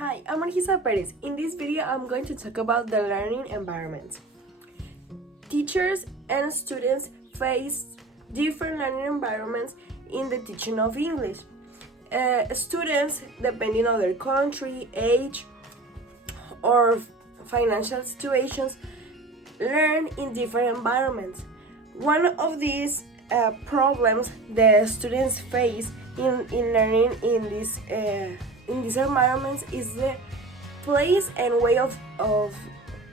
Hi, I'm Margisa Perez. In this video, I'm going to talk about the learning environment. Teachers and students face different learning environments in the teaching of English. Students, depending on their country, age, or financial situations, learn in different environments. One of these problems the students face in learning in these environments is the place and way of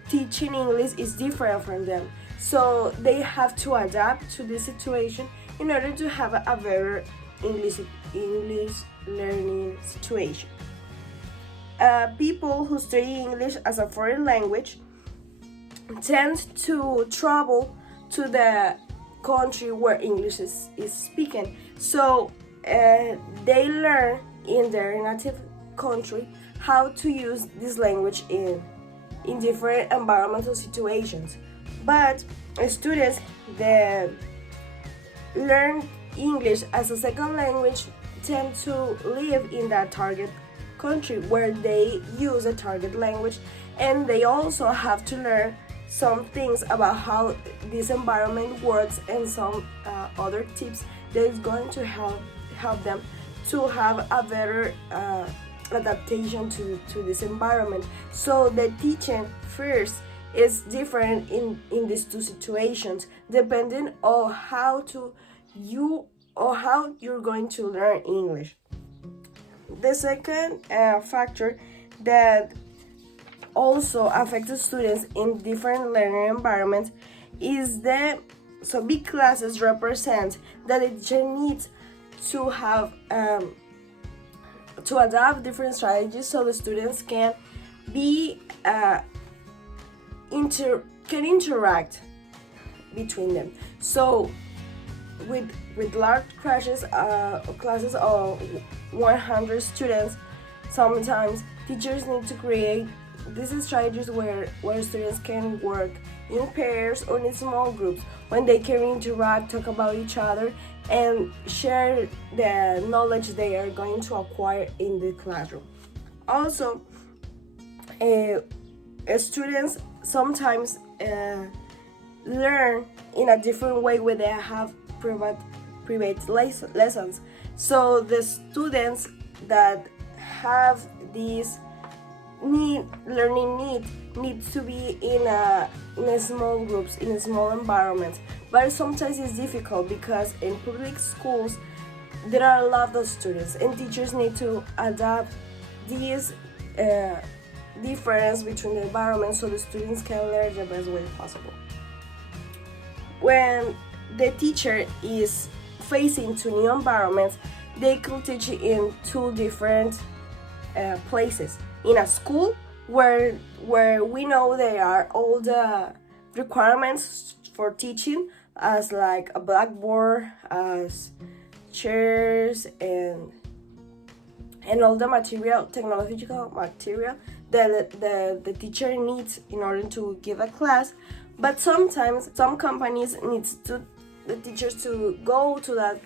teaching English is different from them. So they have to adapt to this situation in order to have a better English learning situation. People who study English as a foreign language tend to travel to the country where English is spoken. So they learn in their native country how to use this language in different environmental situations. But students that learn English as a second language tend to live in that target country where they use a target language, and they also have to learn some things about how this environment works and some other tips that is going to help them to have a better adaptation to this environment. So the teaching first is different in these two situations depending on how you're going to learn English. The second factor that also affects students in different learning environments is so big classes represent that the teacher needs to have to adapt different strategies so the students can interact between them. So with large classes of 100 students, sometimes teachers need to create these strategies where students can work in pairs or in small groups when they can interact, talk about each other, and share the knowledge they are going to acquire in the classroom. Also, students sometimes learn in a different way where they have private lessons. So the students that have this learning need to be in small groups, in a small environment. But sometimes it's difficult because in public schools there are a lot of students, and teachers need to adapt this difference between the environments so the students can learn the best way possible. When the teacher is facing to new environments, they could teach in two different places. In a school where we know there are all the requirements for teaching, as like a blackboard, as chairs, and all the technological material that the teacher needs in order to give a class. But sometimes some companies needs the teachers to go to that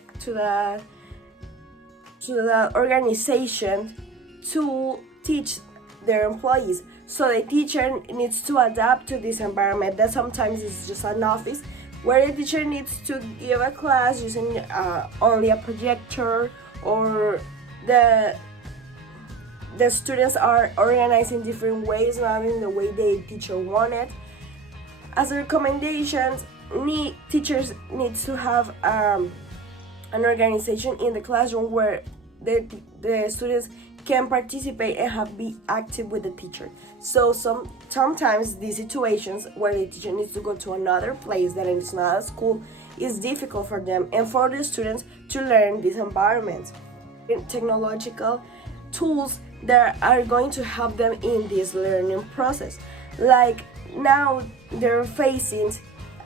organization to teach their employees. So the teacher needs to adapt to this environment that sometimes is just an office where the teacher needs to give a class using only a projector, or the students are organized in different ways, not in the way the teacher wanted. As a recommendation, teachers need to have an organization in the classroom where the students can participate and be active with the teacher. So sometimes these situations where the teacher needs to go to another place that is not a school is difficult for them and for the students to learn these environments. Technological tools that are going to help them in this learning process. Like now they're facing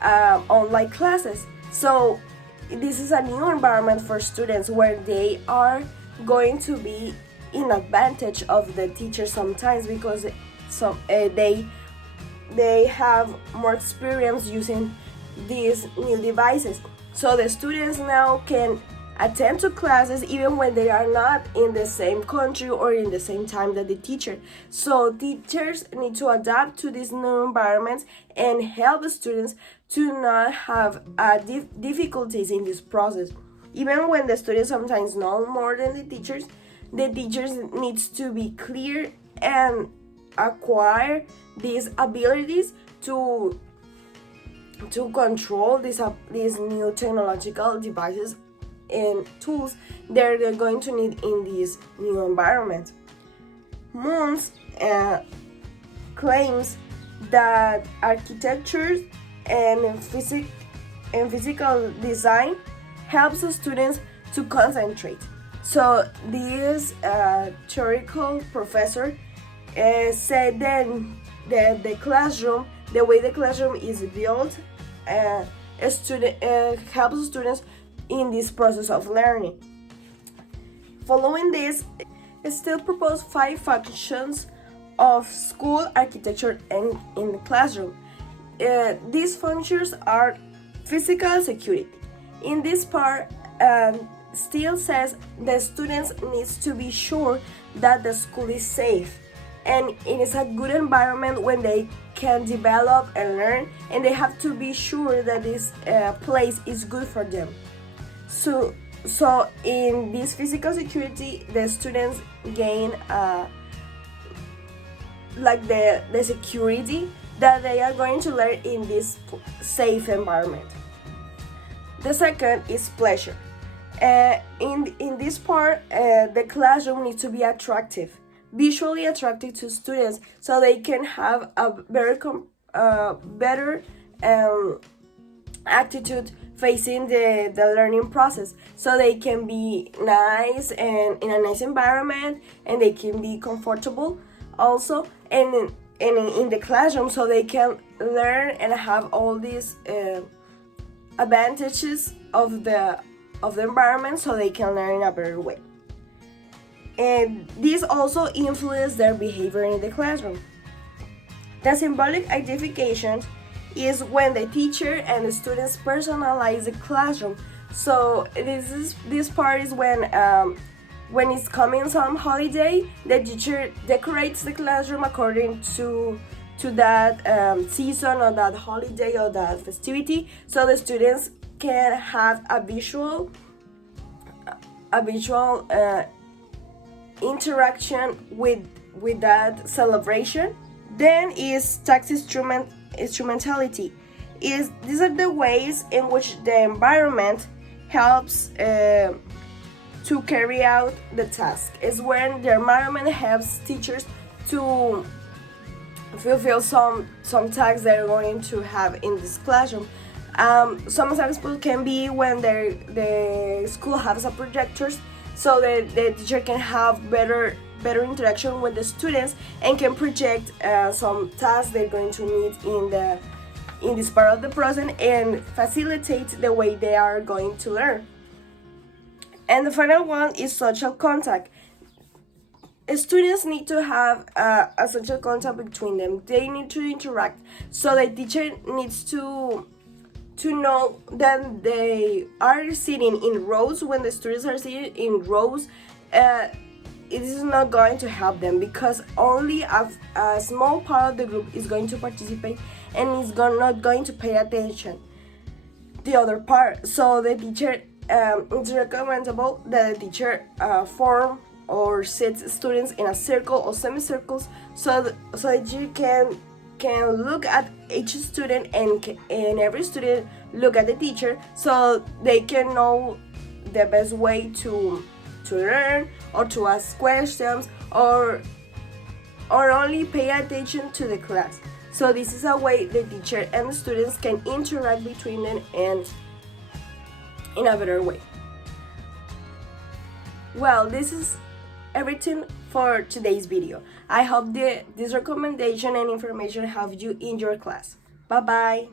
online classes. So this is a new environment for students where they are going to be in advantage of the teacher sometimes because they have more experience using these new devices. So the students now can attend to classes even when they are not in the same country or in the same time that the teacher. So teachers need to adapt to these new environments and help the students to not have difficulties in this process. Even when the students sometimes know more than the teachers needs to be clear and acquire these abilities to control these new technological devices and tools that they're going to need in this new environment. Moons claims that architecture and physical design helps the students to concentrate. So this theoretical professor said then that the way the classroom is built, helps students in this process of learning. Following this, it still proposed 5 functions of school architecture and in the classroom. These functions are physical security. In this part, still says the students needs to be sure that the school is safe and it is a good environment when they can develop and learn, and they have to be sure that this place is good for them. So in this physical security, the students gain like the security that they are going to learn in this safe environment. The second is pleasure. In this part, the classroom needs to be attractive, visually attractive to students, so they can have a better attitude facing the learning process, so they can be nice and in a nice environment, and they can be comfortable also and in the classroom, so they can learn and have all these advantages of the environment, so they can learn in a better way. And this also influences their behavior in the classroom. The symbolic identification is when the teacher and the students personalize the classroom. So this part is when it's coming some holiday, the teacher decorates the classroom according to that season or that holiday or that festivity, so the students can have a visual interaction with that celebration. Then is task instrumentality. These are the ways in which the environment helps to carry out the task. Is when the environment helps teachers to fulfill some tasks they're going to have in this classroom. Some examples can be when the school has a projectors, so the teacher can have better interaction with the students and can project some tasks they're going to need in this part of the process and facilitate the way they are going to learn. And the final one is social contact. Students need to have a social contact between them. They need to interact. So the teacher needs to know that they are sitting in rows. When the students are sitting in rows, it is not going to help them, because only a small part of the group is going to participate and is not going to pay attention the other part. So the teacher, it's recommendable that the teacher form or sets students in a circle or semicircles, so that you can look at each student and every student look at the teacher, so they can know the best way to learn or to ask questions or only pay attention to the class. So this is a way the teacher and the students can interact between them and in a better way. Well, this is everything for today's video. I hope this recommendation and information helped you in your class. Bye bye.